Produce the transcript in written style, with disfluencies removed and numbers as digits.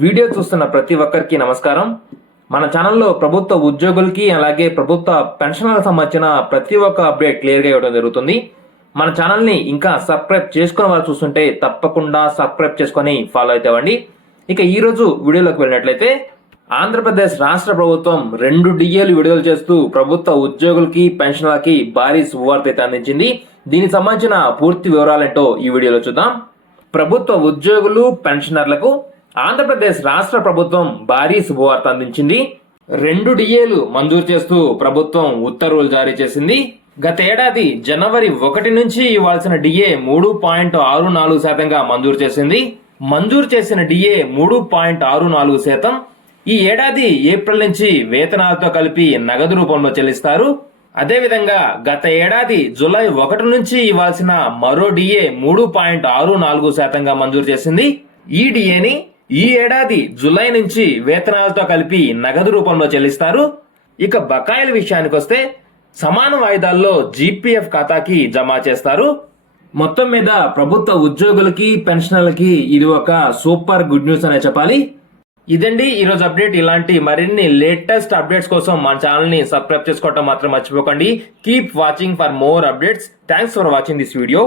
Video చూస్తున్న ప్రతి ఒక్కరికి నమస్కారం. మన ఛానల్లో ప్రభుత్వ ఉద్యోగులకి అలాగే ప్రభుత్వ పెన్షన్లకు సంబంధించిన ప్రతి ఒక్క అప్డేట్ క్లియర్గా ఇవ్వడం జరుగుతుంది. మన ఛానల్ని ఇంకా సబ్స్క్రైబ్ చేసుకున్న వాళ్ళు చూస్తుంటే తప్పకుండా సబ్స్క్రైబ్ చేసుకొని ఫాలో అవుతామండి. ఇక ఈరోజు వీడియోలోకి వెళ్ళినట్లయితే ఆంధ్రప్రదేశ్ రాష్ట్ర ప్రభుత్వం 2 డిఏలు విడుదల చేస్తూ ప్రభుత్వ ఉద్యోగులకి పెన్షన్లకి భారీ శుభవార్త అయితే అందించింది. దీనికి సంబంధించిన పూర్తి వివరాలేంటో ఈ వీడియోలో చూద్దాం. ప్రభుత్వ ఉద్యోగులు పెన్షనర్లకు ఆంధ్రప్రదేశ్ రాష్ట్ర ప్రభుత్వం భారీ శుభవార్త అందించింది. 2 డిఏలు మంజూరు చేస్తూ ప్రభుత్వం ఉత్తర్వులు జారీ చేసింది. గత ఏడాది జనవరి 1 నుంచి ఇవ్వాల్సిన డిఏ 3.64%గా మంజూరు చేసింది. మంజూరు చేసిన డిఏ 3.64% ఈ ఏడాది ఏప్రిల్ నుంచి వేతనాలతో కలిపి నగదు రూపంలో చెల్లిస్తారు. అదేవిధంగా గత ఏడాది జూలై 1 నుంచి ఇవ్వాల్సిన మరో డిఏ 3.64%గా మంజూరు చేసింది. ఈ డిఏని ఈ ఏడాది జూలై నుంచి వేతనాలతో కలిపి నగదు రూపంలో చెల్లిస్తారు. ఇక బకాయిల విషయానికి వస్తే సమాన వాయిదాల్లో జీపీఎఫ్ ఖాతాకి జమ చేస్తారు. మొత్తం మీద ప్రభుత్వ ఉద్యోగులకి పెన్షనర్లకి ఇది ఒక సూపర్ గుడ్ న్యూస్ అనే చెప్పాలి. ఇదండి ఈరోజు అప్డేట్. ఇలాంటి మరిన్ని లేటెస్ట్ అప్డేట్స్ కోసం మన ఛానల్ ని సబ్స్క్రైబ్ చేసుకోవడం మాత్రం మర్చిపోకండి. Keep watching for more updates. Thanks for watching this video.